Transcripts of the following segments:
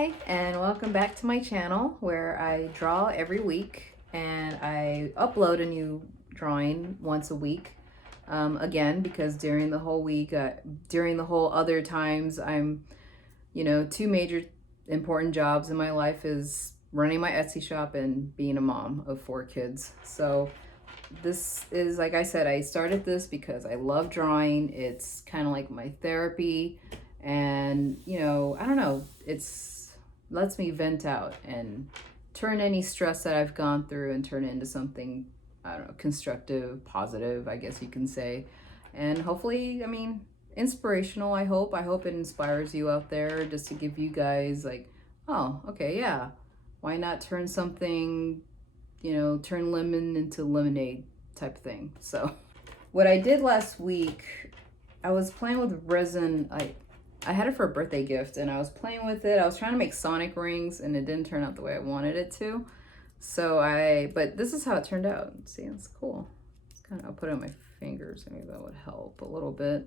Hi, and welcome back to my channel where I draw every week and I upload a new drawing once a week. Again, because during the whole week, during the whole other times, I'm, two major important jobs in my life is running my Etsy shop and being a mom of 4 kids. So this is, like I said, I started this because I love drawing. It's kind of like my therapy, and I don't know, it's lets me vent out and turn any stress that I've gone through and turn it into something, I don't know, constructive, positive, I guess you can say. And hopefully, I mean, inspirational. I hope it inspires you out there, just to give you guys like, oh, okay, yeah, why not turn something, turn lemon into lemonade type of thing. So what I did last week, I was playing with resin. I had it for a birthday gift and I was playing with it. I was trying to make Sonic rings and it didn't turn out the way I wanted it to. But this is how it turned out. See, it's cool. It's kind of, I'll put it on my fingers. Maybe that would help a little bit.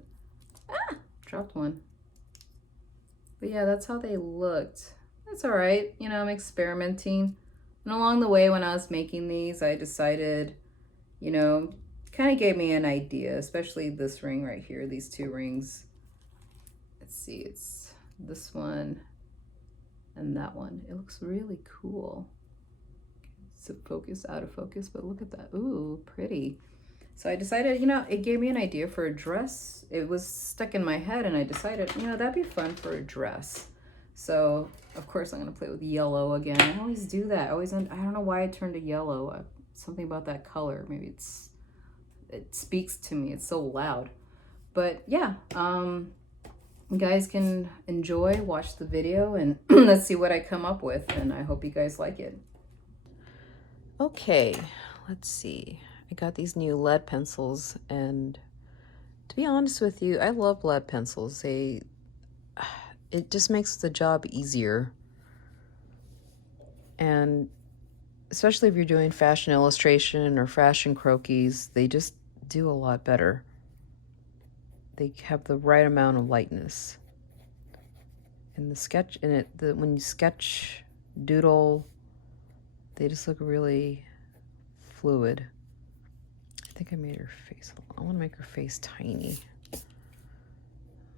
Ah, dropped one. But yeah, that's how they looked. That's all right. I'm experimenting. And along the way, when I was making these, I decided, kind of gave me an idea, especially this ring right here, these 2 rings. Let's see, it's this one and that one. It looks really cool. It's focus, out of focus, but look at that. Ooh, pretty. So I decided, it gave me an idea for a dress. It was stuck in my head and I decided, that'd be fun for a dress. So of course I'm gonna play with yellow again. I always do that. I don't know why I turned to yellow. Something about that color. Maybe it speaks to me. It's so loud. But yeah, you guys can watch the video, and let's see what I come up with, and I hope you guys like it. Okay, let's see. I got these new lead pencils, and to be honest with you, I love lead pencils. It just makes the job easier. And especially if you're doing fashion illustration or fashion croquis, they just do a lot better. They have the right amount of lightness. And the sketch in it, when you sketch, doodle, they just look really fluid. I think I made her face. I want to make her face tiny.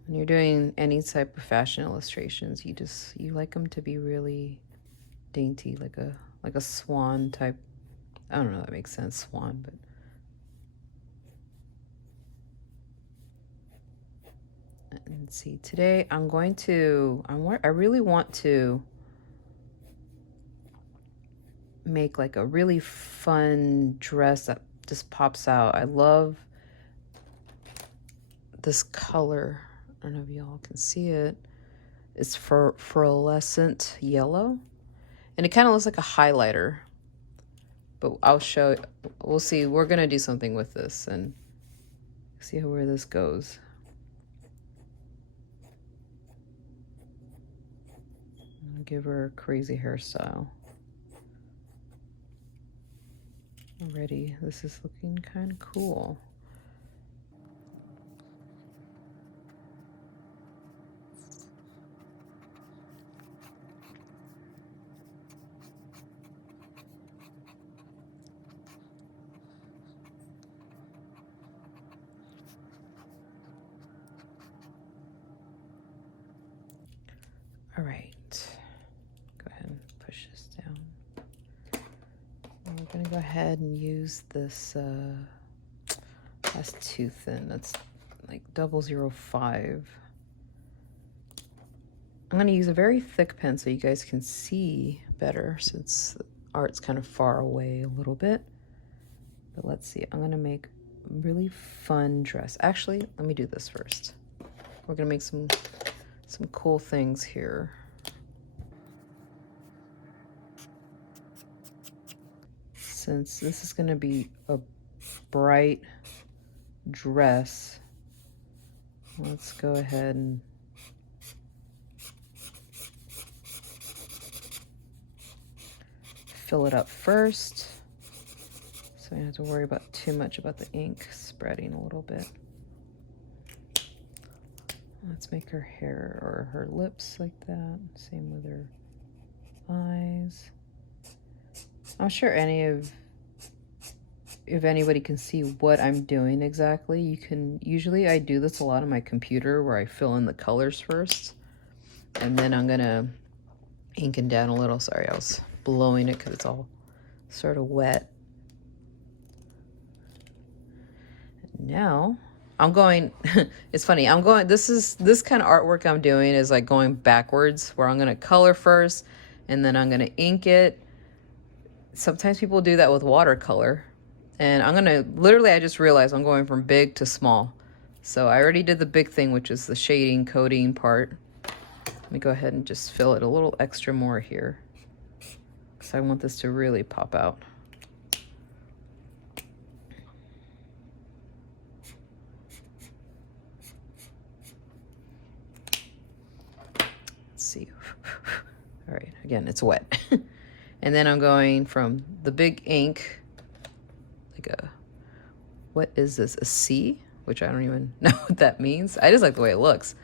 When you're doing any type of fashion illustrations, you like them to be really dainty, like a swan type. I don't know if that makes sense, swan, but and see, today I really want to make like a really fun dress that just pops out. I love this color. I don't know if y'all can see it. It's fluorescent yellow, and it kind of looks like a highlighter, but I'll show you. We'll see. We're gonna do something with this and see where this goes. I'll give her a crazy hairstyle. Already, this is looking kind of cool. All right, go ahead and push this down. And we're gonna go ahead and use this, that's too thin. That's like 005. I'm gonna use a very thick pen so you guys can see better, since the art's kind of far away a little bit. But let's see, I'm gonna make a really fun dress. Actually, let me do this first. We're gonna make some cool things here. Since this is gonna be a bright dress, let's go ahead and fill it up first, so I don't have to worry about too much about the ink spreading a little bit. Let's make her hair or her lips like that. Same with her eyes. I'm sure if anybody can see what I'm doing exactly, you can. Usually I do this a lot on my computer where I fill in the colors first, and then I'm gonna ink it down a little. Sorry, I was blowing it because it's all sort of wet. Now I'm going, it's funny, this kind of artwork I'm doing is like going backwards, where I'm gonna color first and then I'm gonna ink it. Sometimes people do that with watercolor, and I'm gonna, literally I just realized I'm going from big to small. So I already did the big thing, which is the shading coding part. Let me go ahead and just fill it a little extra more here, because I want this to really pop out. See. All right, again, it's wet. And then I'm going from the big ink, like what is this, a C? Which I don't even know what that means. I just like the way it looks.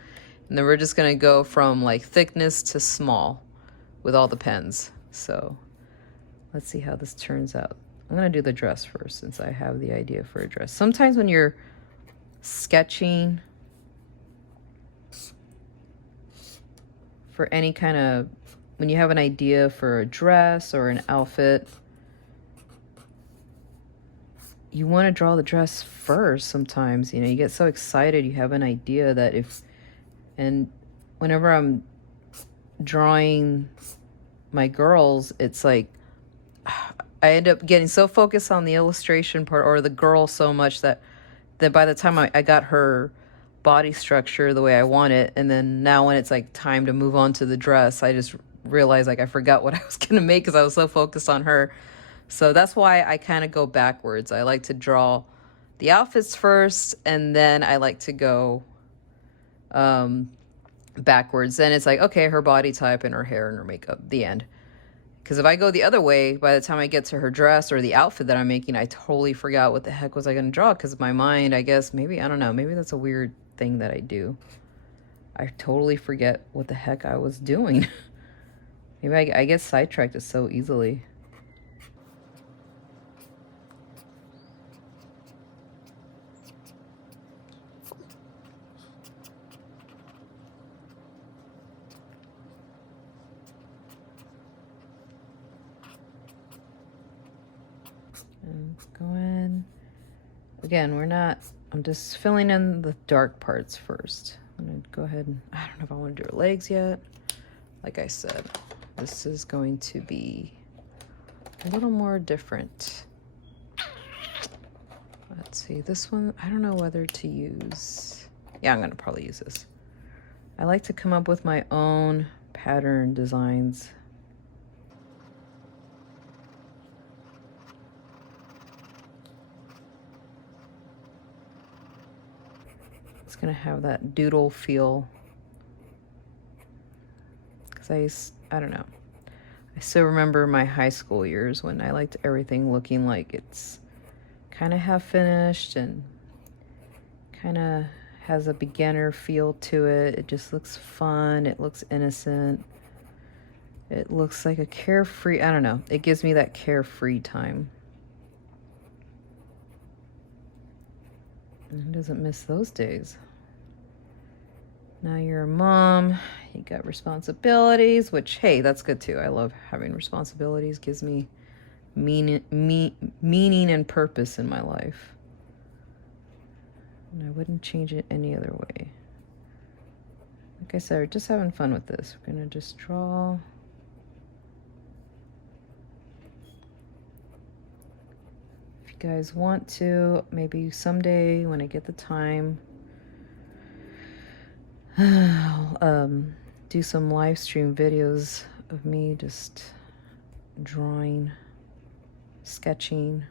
And then we're just gonna go from like thickness to small with all the pens. So let's see how this turns out. I'm gonna do the dress first, since I have the idea for a dress. Sometimes when you're sketching for any kind of, when you have an idea for a dress or an outfit, you want to draw the dress first sometimes. You know, you get so excited, you have an idea that and whenever I'm drawing my girls, it's like, I end up getting so focused on the illustration part or the girl so much that by the time I got her body structure the way I want it, and then now when it's like time to move on to the dress, I just realized like I forgot what I was gonna make because I was so focused on her. So that's why I kind of go backwards. I like to draw the outfits first, and then I like to go backwards. Then it's like, okay, her body type and her hair and her makeup, the end. Because if I go the other way, by the time I get to her dress or the outfit that I'm making, I totally forgot what the heck was I going to draw. Because my mind, I guess, maybe, I don't know, maybe that's a weird thing that I do. I totally forget what the heck I was doing. Maybe I get sidetracked so easily. And going, again, I'm just filling in the dark parts first. I'm gonna go ahead and, I don't know if I want to do her legs yet. Like I said, this is going to be a little more different. Let's see, this one, I don't know whether to use. Yeah, I'm gonna probably use this. I like to come up with my own pattern designs. It's gonna have that doodle feel. Because I don't know. I still remember my high school years when I liked everything looking like it's kind of half finished and kind of has a beginner feel to it. It just looks fun. It looks innocent. It looks like a carefree, I don't know. It gives me that carefree time. And who doesn't miss those days? Now you're a mom, you got responsibilities, which, hey, that's good too. I love having responsibilities. Gives me meaning and purpose in my life. And I wouldn't change it any other way. Like I said, we're just having fun with this. We're gonna just draw. If you guys want to, maybe someday when I get the time, I'll do some live stream videos of me just drawing, sketching.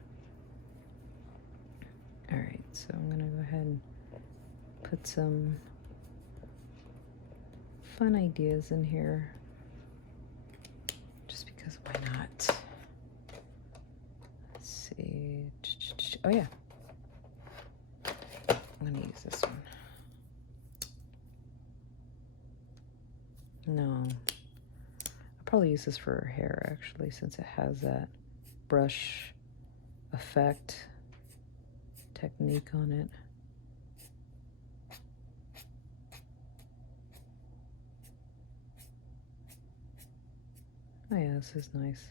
All right, so I'm gonna go ahead and put some fun ideas in here, just because why not? Let's see. Oh yeah, I'm gonna use this one. No, I probably use this for her hair, actually, since it has that brush effect technique on it. Oh yeah, this is nice.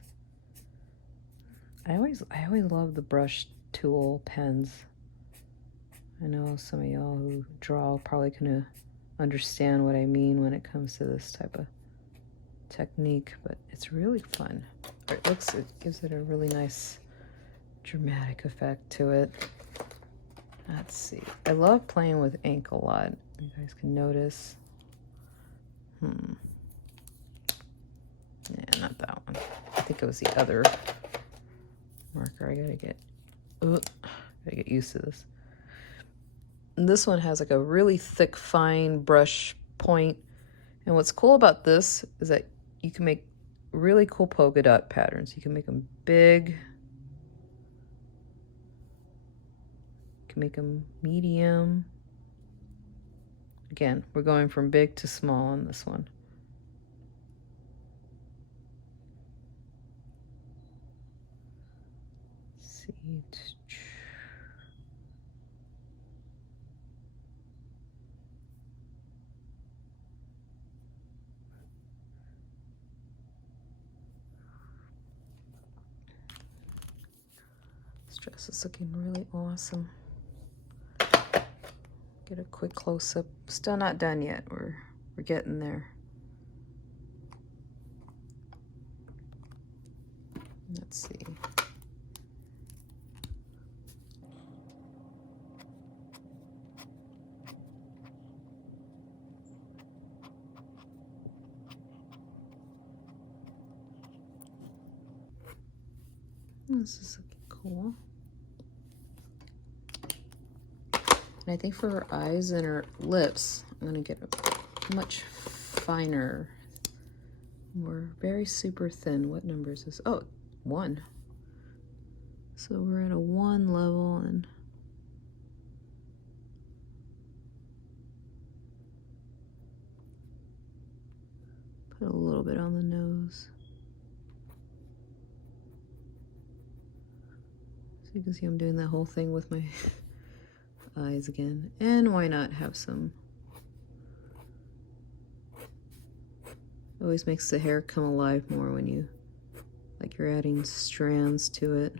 I always love the brush tool pens. I know some of y'all who draw probably can understand what I mean when it comes to this type of technique, but it's really fun. It gives it a really nice dramatic effect to it. Let's see. I love playing with ink a lot. You guys can notice. Yeah, not that one. I think it was the other marker. I gotta get used to this. And this one has like a really thick, fine brush point. And what's cool about this is that you can make really cool polka dot patterns. You can make them big. You can make them medium. Again, we're going from big to small on this one. Let's see. This dress is looking really awesome. Get a quick close-up. Still not done yet. We're getting there. Let's see. This is looking cool. And I think for her eyes and her lips, I'm gonna get a much finer. We're very super thin. What number is this? Oh, 1. So we're at a 1 level and put a little bit on the nose. So you can see I'm doing that whole thing with my eyes again. And why not have some? Always makes the hair come alive more when you, like you're adding strands to it.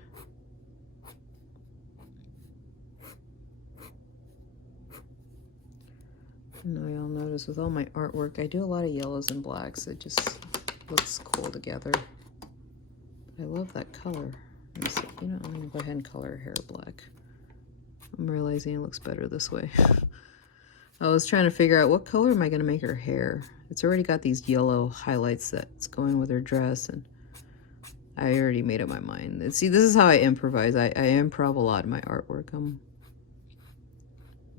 I know y'all notice with all my artwork, I do a lot of yellows and blacks. It just looks cool together. I love that color. You know, I'm gonna go ahead and color her hair black. I'm realizing it looks better this way. I was trying to figure out what color am I gonna make her hair. It's already got these yellow highlights that's going with her dress, and I already made up my mind. And see, this is how I improvise. I improv a lot in my artwork. I'm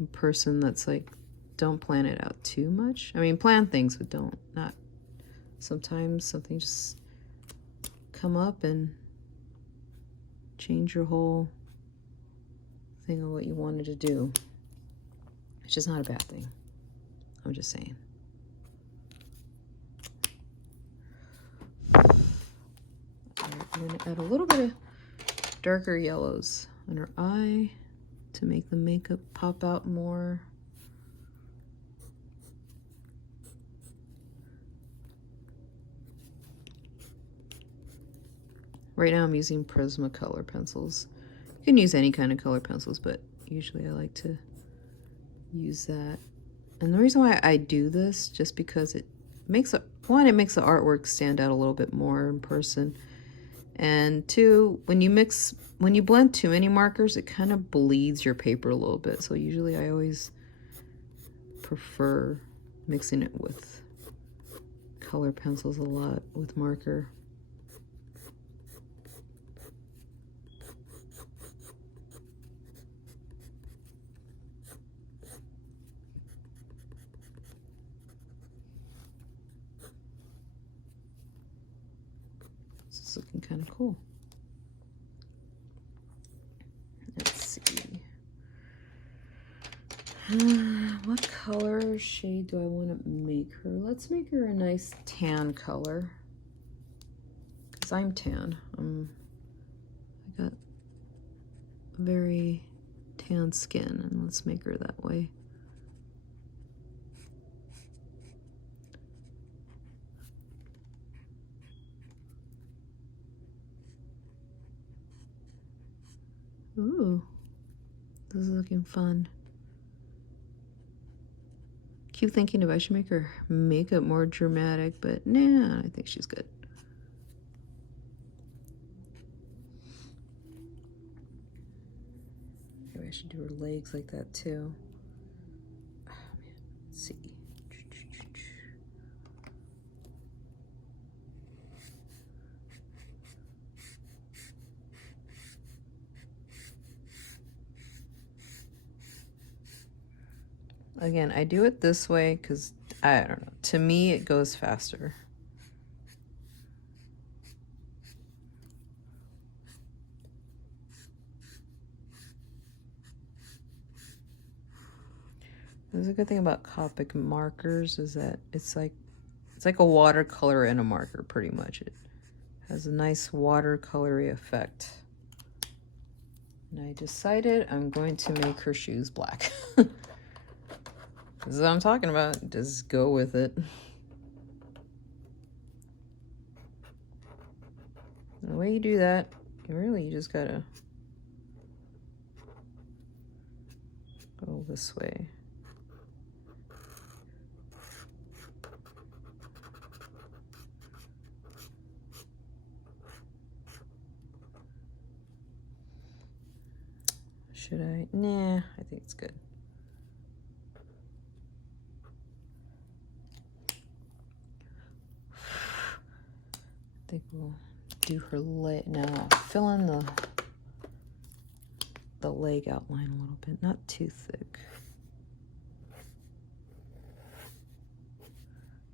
a person that's like, don't plan it out too much. I mean, plan things, but not. Sometimes something just come up and change your whole thing of what you wanted to do. It's just not a bad thing. I'm just saying. I'm going to add a little bit of darker yellows on her eye to make the makeup pop out more. Right now I'm using Prismacolor pencils. You can use any kind of color pencils, but usually I like to use that. And the reason why I do this, just because it makes it makes the artwork stand out a little bit more in person. And 2, when you blend too many markers, it kind of bleeds your paper a little bit. So usually I always prefer mixing it with color pencils a lot with marker. This is looking kind of cool. Let's see. What color shade do I want to make her? Let's make her a nice tan color. because I'm tan. I got very tan skin, and let's make her that way. Ooh, this is looking fun. Keep thinking if I should make her makeup more dramatic, but nah, I think she's good. Maybe I should do her legs like that too. Oh man, let's see. Again, I do it this way because, I don't know, to me it goes faster. There's a good thing about Copic markers is that it's like a watercolor and a marker, pretty much. It has a nice watercolory effect. And I decided I'm going to make her shoes black. This is what I'm talking about. Just go with it. The way you do that, you just gotta go this way. Should I? Nah, I think it's good. I think we'll do her leg now. Fill in the leg outline a little bit, not too thick.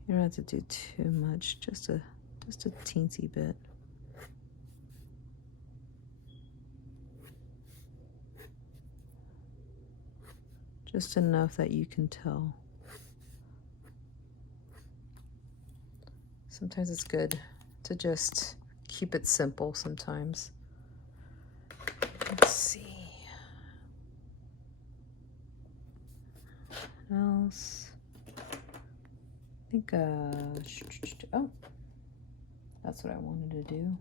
You don't have to do too much, just a teensy bit. Just enough that you can tell. Sometimes it's good to just keep it simple sometimes. Let's see. What else? I think, oh, that's what I wanted to do.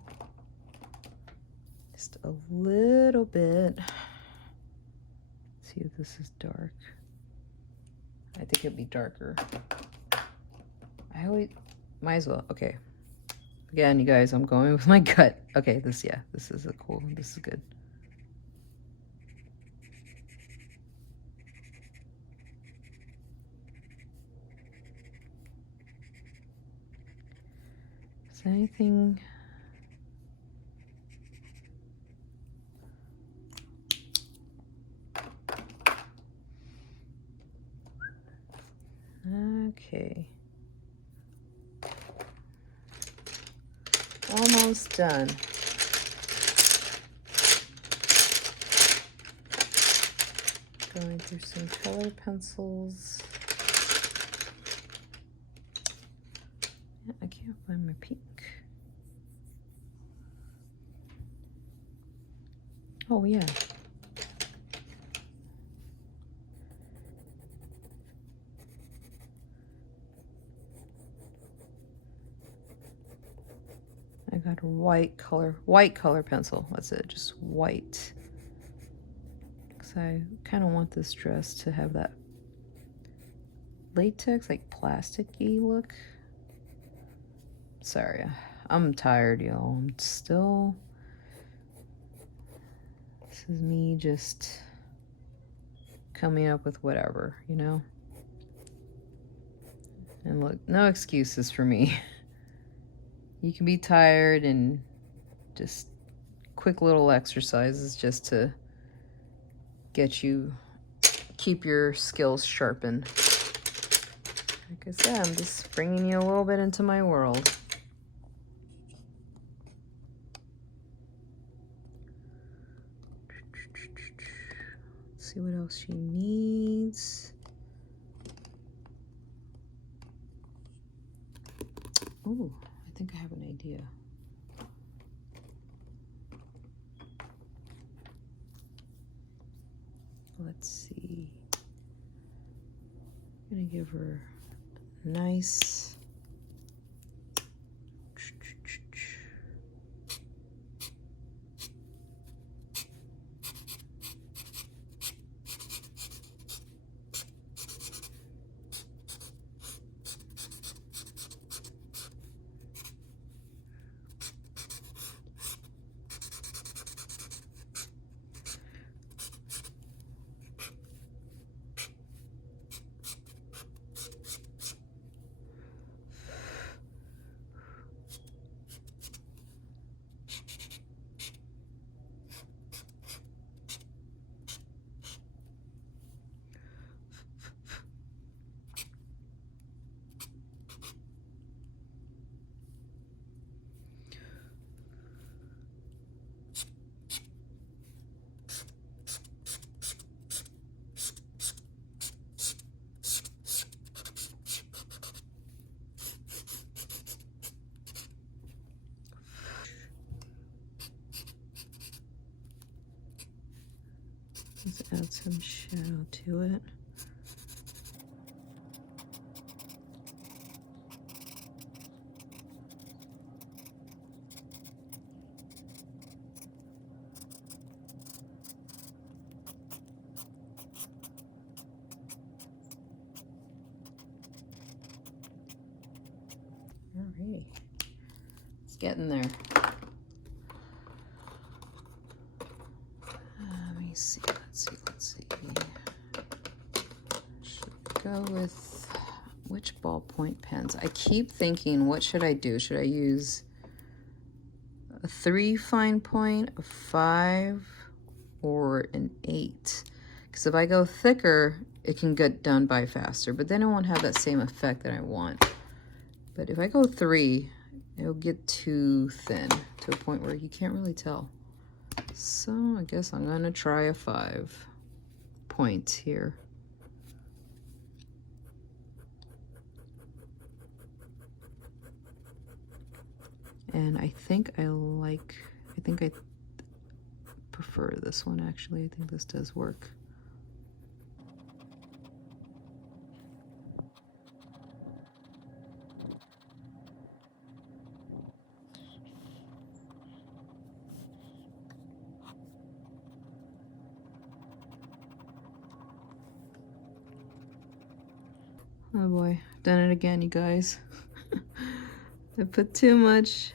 Just a little bit. Let's see if this is dark. I think it'd be darker. I always, might as well, okay. Again, you guys, I'm going with my gut. Okay, this is a cool, this is good. Is there anything? Okay. Almost done. Going through some color pencils. Yeah, I can't find my pink. Oh yeah. I got a white color pencil. That's it, just white. Because I kind of want this dress to have that latex, like plasticky look. Sorry, I'm tired, y'all. I'm still, this is me just coming up with whatever, you know? And look, no excuses for me. You can be tired and just quick little exercises just to get you, keep your skills sharpened. Like I said, I'm just bringing you a little bit into my world. Let's see what else she needs. Ooh, I think I have an idea. let's see. I'm gonna give her a nice let's add some shadow to it. Alrighty, it's getting there. Let me see, let's see. Should we go with which ballpoint pens? I keep thinking, what should I do? Should I use a 3 fine point, a 5, or an 8? Because if I go thicker, it can get done by faster, but then it won't have that same effect that I want. But if I go 3, it'll get too thin to a point where you can't really tell. So I guess I'm gonna try a 5 point here. And I think I prefer this one actually. I think this does work. Oh boy, done it again, you guys. I put too much.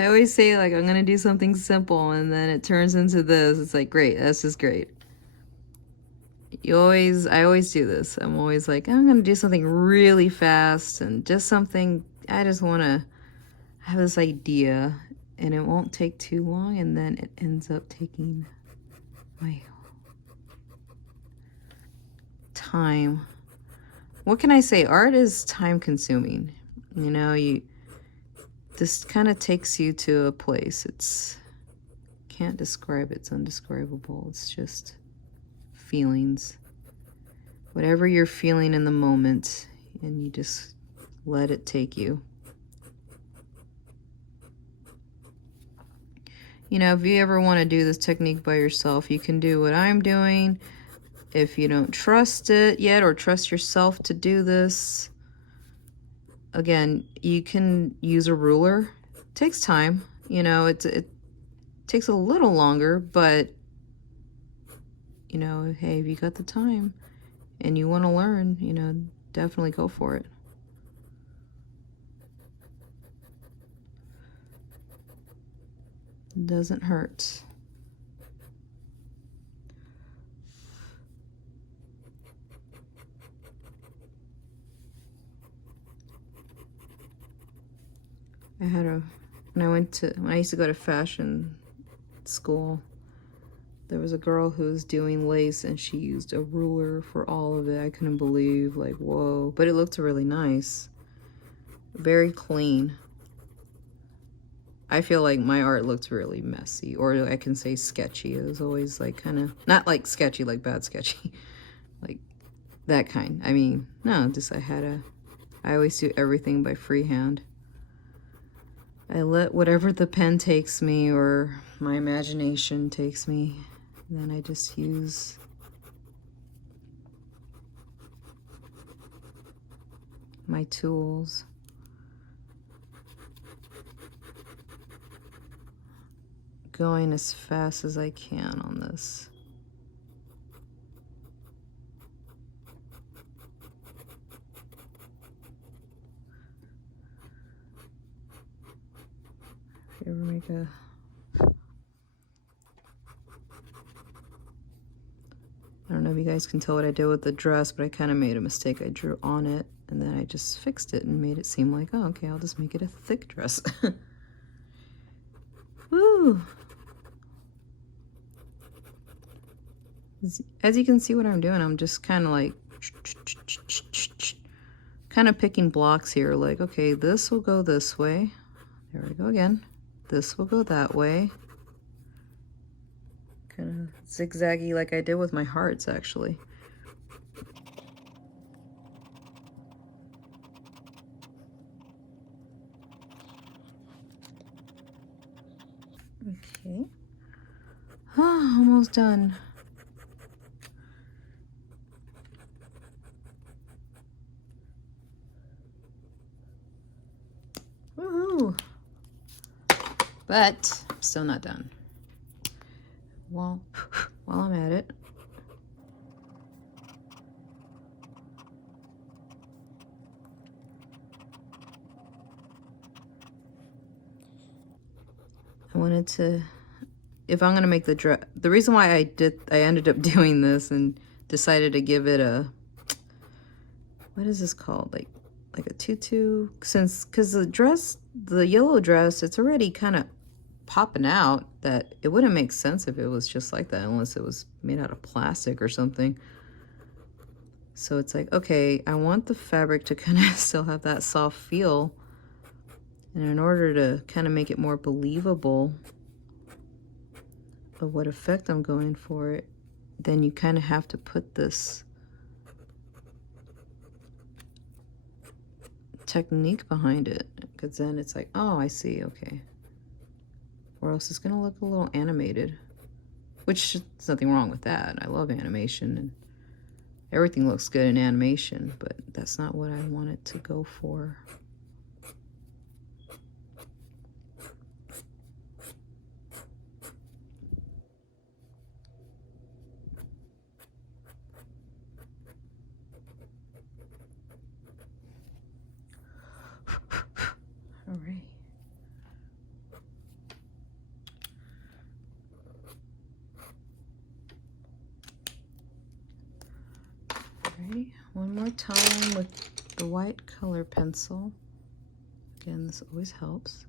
I always say like I'm gonna do something simple and then it turns into this. It's like, great, this is great. I always do this. I'm always like, I'm gonna do something really fast and just something, I just wanna have this idea and it won't take too long, and then it ends up taking my time. What can I say? Art is time consuming. You know, this kind of takes you to a place. Can't describe it. It's undescribable. It's just feelings. Whatever you're feeling in the moment, and you just let it take you. You know, if you ever want to do this technique by yourself, you can do what I'm doing. If you don't trust it yet or trust yourself to do this, again, you can use a ruler. It takes time, you know, it takes a little longer, but you know, hey, if you got the time and you want to learn, you know, definitely go for it. It doesn't hurt. When I used to go to fashion school, there was a girl who was doing lace and she used a ruler for all of it. I couldn't believe, like, whoa. But it looked really nice. Very clean. I feel like my art looked really messy, or I can say sketchy. It was always like kind of, not like sketchy, like bad sketchy, like that kind. I mean, no, just I always do everything by freehand. I let whatever the pen takes me or my imagination takes me, then I just use my tools. Going as fast as I can on this. If you ever make a I don't know if you guys can tell what I did with the dress, but I kind of made a mistake. I drew on it, and then I just fixed it and made it seem like, oh, okay, I'll just make it a thick dress. Woo! As you can see what I'm doing, I'm just kind of like, kind of picking blocks here. Like, okay, this will go this way. There we go again. This will go that way. Kind of zigzaggy like I did with my hearts, actually. Okay. Ah, almost done. Woohoo! But I'm still not done. Well, while I'm at it, I wanted to, if I'm gonna make the dress, the reason why I ended up doing this and decided to give it a, what is this called? Like a tutu, because the dress, the yellow dress, it's already kind of popping out, that it wouldn't make sense if it was just like that unless it was made out of plastic or something. So it's like, okay, I want the fabric to kind of still have that soft feel, and in order to kind of make it more believable of what effect I'm going for, then you kind of have to put this technique behind it, because then it's like, oh, I see, okay. Or else it's gonna look a little animated, which there's nothing wrong with that. I love animation and everything looks good in animation, but that's not what I want it to go for. All right. One more time with the white color pencil. Again, this always helps.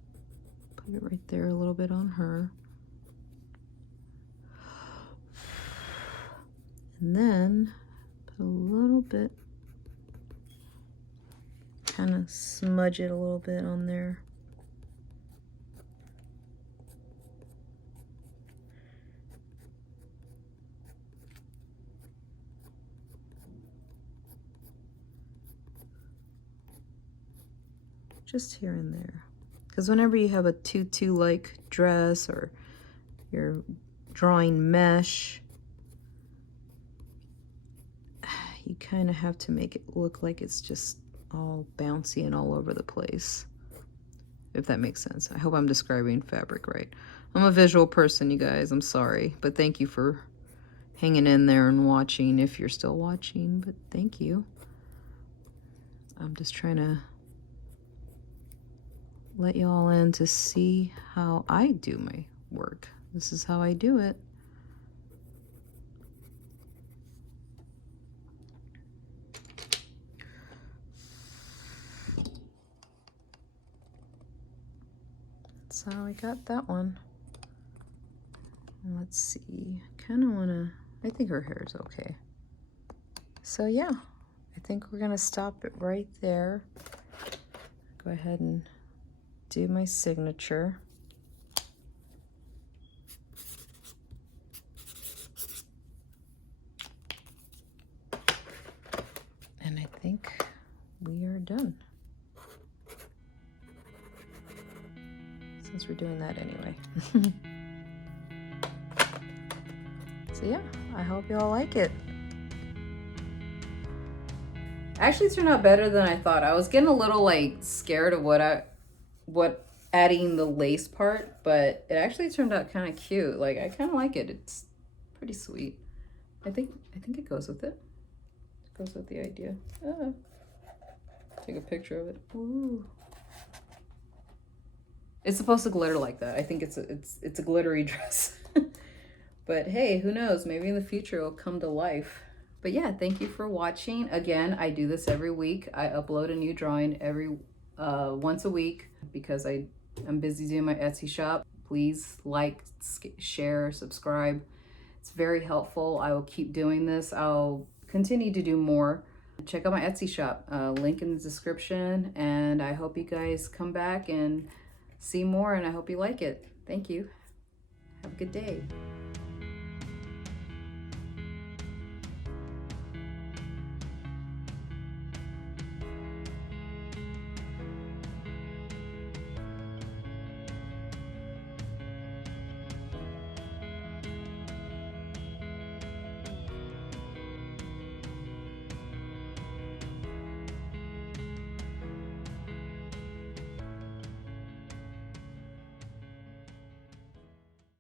Put it right there a little bit on her. And then put a little bit, kind of smudge it a little bit on there. Just here and there. Because whenever you have a tutu-like dress or you're drawing mesh, you kind of have to make it look like it's just all bouncy and all over the place, if that makes sense. I hope I'm describing fabric right. I'm a visual person, you guys. I'm sorry, but thank you for hanging in there and watching, if you're still watching, but thank you. I'm just trying to let y'all in to see how I do my work. This is how I do it. That's how I got that one. Let's see, kind of want to, I think her hair is okay. So yeah, I think we're gonna stop it right there. Go ahead and do my signature. And I think we are done. Since we're doing that anyway. So yeah, I hope y'all like it. Actually turned out better than I thought. I was getting a little like scared of what adding the lace part, but it actually turned out kind of cute. Like I kind of like it. It's pretty sweet. I think it goes with it. It goes with the idea. Take a picture of it. Ooh. It's supposed to glitter like that. I think it's a glittery dress. But hey, who knows? Maybe in the future it'll come to life. But yeah, thank you for watching. Again, I do this every week. I upload a new drawing every once a week because I'm busy doing my Etsy shop. Please like, share, subscribe. It's very helpful. I will keep doing this. I'll continue to do more. Check out my Etsy shop. Link in the description. And I hope you guys come back and see more, and I hope you like it. Thank you. Have a good day.